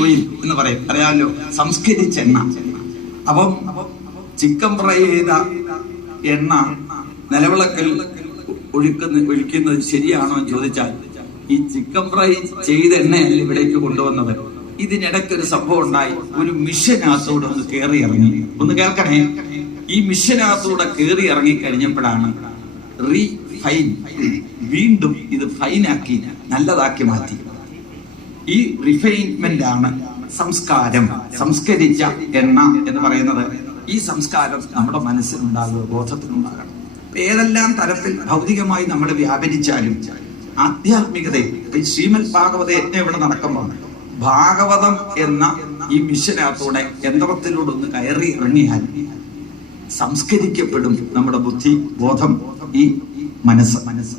Oil എന്ന് പറയും. അറിയാമല്ലോ സംസ്കരിച്ച എണ്ണ. അപ്പം ചിക്കൻ ഫ്രൈ ചെയ്ത എണ്ണ നിലവിളക്കൽ ഒഴുക്കുന്ന ഒഴിക്കുന്നത് ശരിയാണോ എന്ന് ചോദിച്ചാൽ ഈ ചിക്കൻ ഫ്രൈ ചെയ്ത എണ്ണയല്ല ഇവിടേക്ക് കൊണ്ടുവന്നത്. ഇതിനിടയ്ക്ക് ഒരു സംഭവം ഉണ്ടായി. ഒരു മിഷനകത്തൂടെ ഒന്ന് കയറി ഇറങ്ങി. ഒന്ന് കേൾക്കണേ. ഈ മിഷനകത്തൂടെ കയറി ഇറങ്ങി കഴിഞ്ഞപ്പോഴാണ് റീ ഫൈൻ വീണ്ടും ഇത് ഫൈനാക്കി നല്ലതാക്കി മാറ്റി. ഈ റിഫൈൻമെന്റ് ആണ് സംസ്കാരം സംസ്കരിച്ച എണ്ണ എന്ന് പറയുന്നത്. ഈ സംസ്കാരം നമ്മുടെ മനസ്സിലുണ്ടാകുക ബോധത്തിനുണ്ടാകണം ഏതെല്ലാം തരത്തിൽ ഭൗതികമായി നമ്മൾ വ്യാപരിച്ചാലും ആധ്യാത്മികതയിൽ ശ്രീമത് ഭാഗവത യജ്ഞം ഇവിടെ നടക്കുമ്പോൾ ഭാഗവതം എന്ന ഈ മിഷനകത്തൂടെ യന്ത്രത്തിലൂടെ ഒന്ന് കയറി ഇറങ്ങിയാൽ സംസ്കരിക്കപ്പെടും നമ്മുടെ ബുദ്ധി ബോധം ഈ മനസ്സ്. മനസ്സ്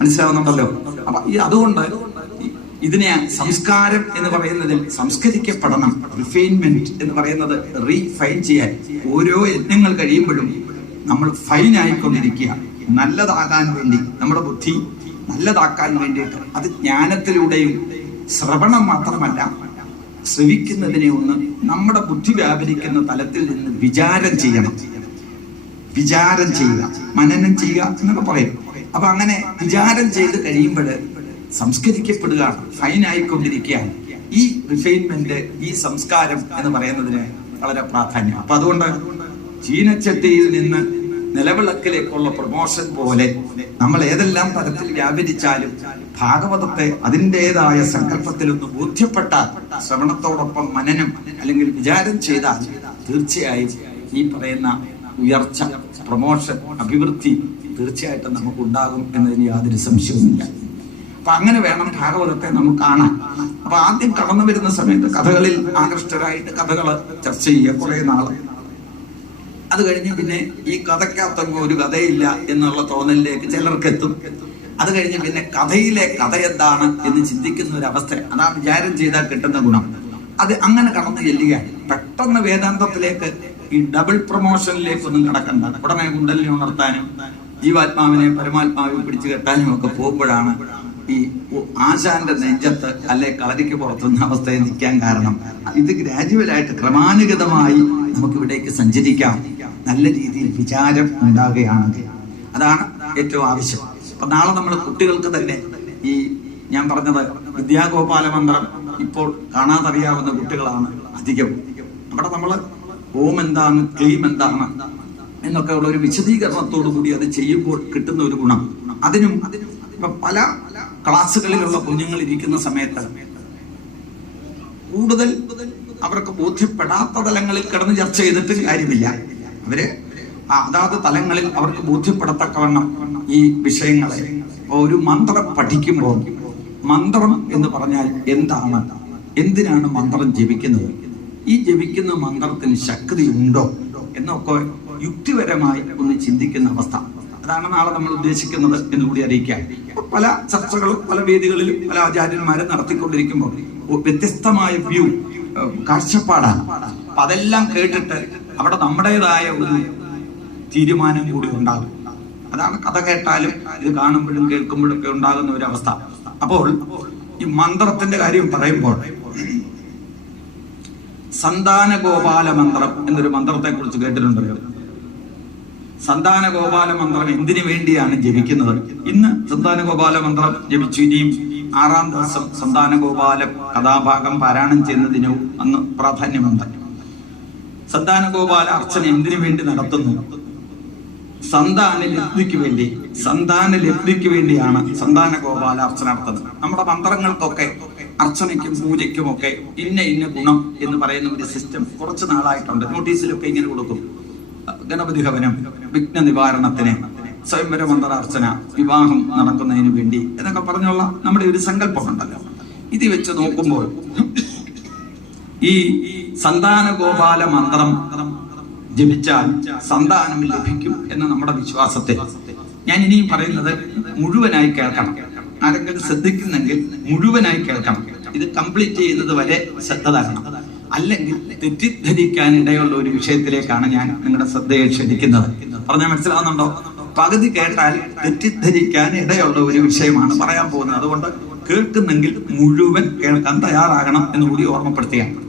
മനസ്സിലാവുന്നുണ്ടല്ലോ? അപ്പൊ അതുകൊണ്ട് ഇതിനെ സംസ്കാരം എന്ന് പറയുന്നതിൽ സംസ്കരിക്കപ്പെടണം റിഫൈൻമെന്റ് എന്ന് പറയുന്നത് റീഫൈൻ ചെയ്യാൻ ഓരോ യജ്ഞങ്ങൾ കഴിയുമ്പോഴും നമ്മൾ ഫൈൻ ആയിക്കൊണ്ടിരിക്കുക. നല്ലതാകാൻ വേണ്ടി നമ്മുടെ ബുദ്ധി നല്ലതാക്കാൻ വേണ്ടിയിട്ട് അത് ജ്ഞാനത്തിലൂടെയും ശ്രവണം മാത്രമല്ല ശ്രവിക്കുന്നതിനെ ഒന്ന് നമ്മുടെ ബുദ്ധി വ്യാപരിക്കുന്ന തലത്തിൽ നിന്ന് വിചാരം ചെയ്യണം. വിചാരം ചെയ്യുക മനനം ചെയ്യുക എന്നൊക്കെ പറയും. അപ്പൊ അങ്ങനെ വിചാരം ചെയ്ത് കഴിയുമ്പോൾ സംസ്കരിക്കപ്പെടുക ഫൈൻ ആയിക്കൊണ്ടിരിക്കുകയാണ്. ഈ റിഫൈൻമെന്റ് ഈ സംസ്കാരം എന്ന് പറയുന്നതിന് വളരെ പ്രാധാന്യം. അപ്പൊ അതുകൊണ്ട് ചീനച്ചട്ടിയിൽ നിന്ന് നിലവിളക്കിലേക്കുള്ള പ്രൊമോഷൻ പോലെ നമ്മൾ ഏതെല്ലാം തരത്തിൽ വ്യാപരിച്ചാലും ഭാഗവതത്തെ അതിന്റെതായ സങ്കല്പത്തിലൊന്ന് ബോധ്യപ്പെട്ടാൽ ശ്രവണത്തോടൊപ്പം മനനം അല്ലെങ്കിൽ വിചാരം ചെയ്താൽ തീർച്ചയായും ഈ പറയുന്ന ഉയർച്ച പ്രൊമോഷൻ അഭിവൃദ്ധി തീർച്ചയായിട്ടും നമുക്ക് ഉണ്ടാകും എന്നതിന് യാതൊരു സംശയവുമില്ല. അപ്പൊ അങ്ങനെ വേണം ഭാഗവതത്തെ നമുക്ക് കാണാൻ. അപ്പൊ ആദ്യം കടന്നു വരുന്ന സമയത്ത് കഥകളിൽ ആകൃഷ്ടരായിട്ട് കഥകൾ ചർച്ച ചെയ്യുക കുറെ നാൾ. അത് കഴിഞ്ഞ് പിന്നെ ഈ കഥയ്ക്കകത്തങ്ങ് ഒരു കഥയില്ല എന്നുള്ള തോന്നലിലേക്ക് ചിലർക്ക് എത്തും അത് കഴിഞ്ഞ് പിന്നെ കഥയിലെ കഥ എന്താണ് എന്ന് ചിന്തിക്കുന്ന ഒരു അവസ്ഥ. അതാ വിചാരം ചെയ്താൽ കിട്ടുന്ന ഗുണം. അത് അങ്ങനെ കടന്നു ചെല്ലുക. പെട്ടെന്ന് വേദാന്തത്തിലേക്ക് ഈ ഡബിൾ പ്രൊമോഷനിലേക്ക് ഒന്നും കടക്കണ്ട. ഉടനെ കുണ്ടലിനെ ഉണർത്താനും ജീവാത്മാവിനെ പരമാത്മാവിനെ പിടിച്ചു കെട്ടാനും ഒക്കെ പോകുമ്പോഴാണ് ഈ ആശാന്റെ നെഞ്ചത്ത് അല്ലെ കളരിക്ക് പുറത്തുനിന്ന അവസ്ഥയിൽ നിൽക്കാൻ കാരണം ഇത് ഗ്രാജുവലായിട്ട് ക്രമാനുഗതമായി നമുക്ക് ഇവിടേക്ക് സഞ്ചരിക്കാം. നല്ല രീതിയിൽ വിചാരം ഉണ്ടാകുകയാണെങ്കിൽ അതാണ് ഏറ്റവും ആവശ്യം. അപ്പൊ നാളെ നമ്മൾ കുട്ടികൾക്ക് തന്നെ ഈ ഞാൻ പറഞ്ഞത് വിദ്യാഗോപാല മന്ത്രം ഇപ്പോൾ കാണാതറിയാവുന്ന കുട്ടികളാണ് അധികം. അവിടെ നമ്മൾ ഓം എന്താണ് ക്ലീം എന്താണ് എന്നൊക്കെ ഉള്ള ഒരു വിശദീകരണത്തോടു കൂടി അത് ചെയ്യുമ്പോൾ കിട്ടുന്ന ഒരു ഗുണം. അതിനും ഇപ്പൊ പല ക്ലാസ്സുകളിലുള്ള കുഞ്ഞുങ്ങൾ ഇരിക്കുന്ന സമയത്ത് കൂടുതൽ അവർക്ക് ബോധ്യപ്പെടാത്ത തലങ്ങളിൽ കിടന്ന് ചർച്ച ചെയ്തിട്ട് കാര്യമില്ല. അവർ അതാത് തലങ്ങളിൽ അവർക്ക് ബോധ്യപ്പെടത്തക്കവണ്ണം ഈ വിഷയങ്ങളെ ഒരു മന്ത്രം പഠിക്കുമ്പോൾ മന്ത്രം എന്ന് പറഞ്ഞാൽ എന്താണ്? എന്തിനാണ് മന്ത്രം ജപിക്കുന്നത്? ഈ ജപിക്കുന്ന മന്ത്രത്തിന് ശക്തി ഉണ്ടോ എന്നൊക്കെ യുക്തിപരമായി ഒന്ന് ചിന്തിക്കുന്ന അവസ്ഥ. അതാണ് നാളെ നമ്മൾ ഉദ്ദേശിക്കുന്നത് എന്ന് കൂടി അറിയിക്കാൻ പല ചർച്ചകളും പല വേദികളിലും പല ആചാര്യന്മാരും നടത്തിക്കൊണ്ടിരിക്കുമ്പോൾ വ്യത്യസ്തമായ വ്യൂ കാഴ്ചപ്പാടാണ്. അപ്പൊ അതെല്ലാം കേട്ടിട്ട് അവിടെ നമ്മുടേതായ ഒരു തീരുമാനം കൂടി ഉണ്ടാകും. അതാണ് കഥ കേട്ടാലും ഇത് കാണുമ്പോഴും കേൾക്കുമ്പോഴും ഒക്കെ ഉണ്ടാകുന്ന ഒരു അവസ്ഥ. അപ്പോൾ ഈ മന്ത്രത്തിന്റെ കാര്യം പറയുമ്പോൾ സന്താന ഗോപാല മന്ത്രം എന്നൊരു മന്ത്രത്തെ കുറിച്ച് കേട്ടിട്ടുണ്ടല്ലോ. സന്താന ഗോപാല മന്ത്രം എന്തിനു വേണ്ടിയാണ് ജപിക്കുന്നത്? ഇന്ന് സന്താന ഗോപാല മന്ത്രം ജപിച്ചു ഇനിയും ആറാം ദിവസം സന്താന ഗോപാല കഥാഭാഗം പാരായണം ചെയ്യുന്നതിന് അന്ന് പ്രാധാന്യമുണ്ട്. സന്താന ഗോപാല അർച്ചന എന്തിനു വേണ്ടി നടത്തുന്നു? സന്താന ലബ്ധിക്ക് വേണ്ടി സന്താന ലബ്ധിക്ക് വേണ്ടിയാണ് സന്താന ഗോപാല അർച്ചന നടത്തുന്നത്. നമ്മുടെ മന്ത്രങ്ങൾക്കൊക്കെ അർച്ചനയ്ക്കും പൂജയ്ക്കും ഒക്കെ ഇന്ന ഇന്ന ഗുണം എന്ന് പറയുന്ന ഒരു സിസ്റ്റം കുറച്ച് നാളായിട്ടുണ്ട്. നോട്ടീസിലൊക്കെ ഇങ്ങനെ കൊടുക്കും. ഗണപതി ഭവനം വിഘ്ന നിവാരണത്തിന് സ്വയംവര മന്ത്രാർച്ചന വിവാഹം നടക്കുന്നതിന് വേണ്ടി എന്നൊക്കെ പറഞ്ഞുള്ള നമ്മുടെ ഒരു സങ്കല്പമുണ്ടല്ലോ. ഇത് വെച്ച് നോക്കുമ്പോൾ ഈ സന്താന ഗോപാല മന്ത്രം ജപിച്ചാൽ സന്താനം ലഭിക്കും എന്ന നമ്മുടെ വിശ്വാസത്തെ ഞാൻ ഇനിയും പറയുന്നത് മുഴുവനായി കേൾക്കണം. ആരെങ്കിലും ശ്രദ്ധിക്കുന്നെങ്കിൽ മുഴുവനായി കേൾക്കണം. ഇത് കംപ്ലീറ്റ് ചെയ്യുന്നത് വരെ ശ്രദ്ധ തരണം. അല്ലെങ്കിൽ തെറ്റിദ്ധരിക്കാൻ ഇടയുള്ള ഒരു വിഷയത്തിലേക്കാണ് ഞാൻ നിങ്ങളുടെ ശ്രദ്ധയെ ക്ഷണിക്കുന്നത്. പറഞ്ഞാൽ മനസ്സിലാവുന്നുണ്ടോ? പകുതി കേട്ടാൽ തെറ്റിദ്ധരിക്കാൻ ഇടയുള്ള ഒരു വിഷയമാണ് പറയാൻ പോകുന്നത്. അതുകൊണ്ട് കേൾക്കുന്നെങ്കിൽ മുഴുവൻ കേൾക്കാൻ തയ്യാറാകണം എന്ന് കൂടി ഓർമ്മപ്പെടുത്തുകയാണ്.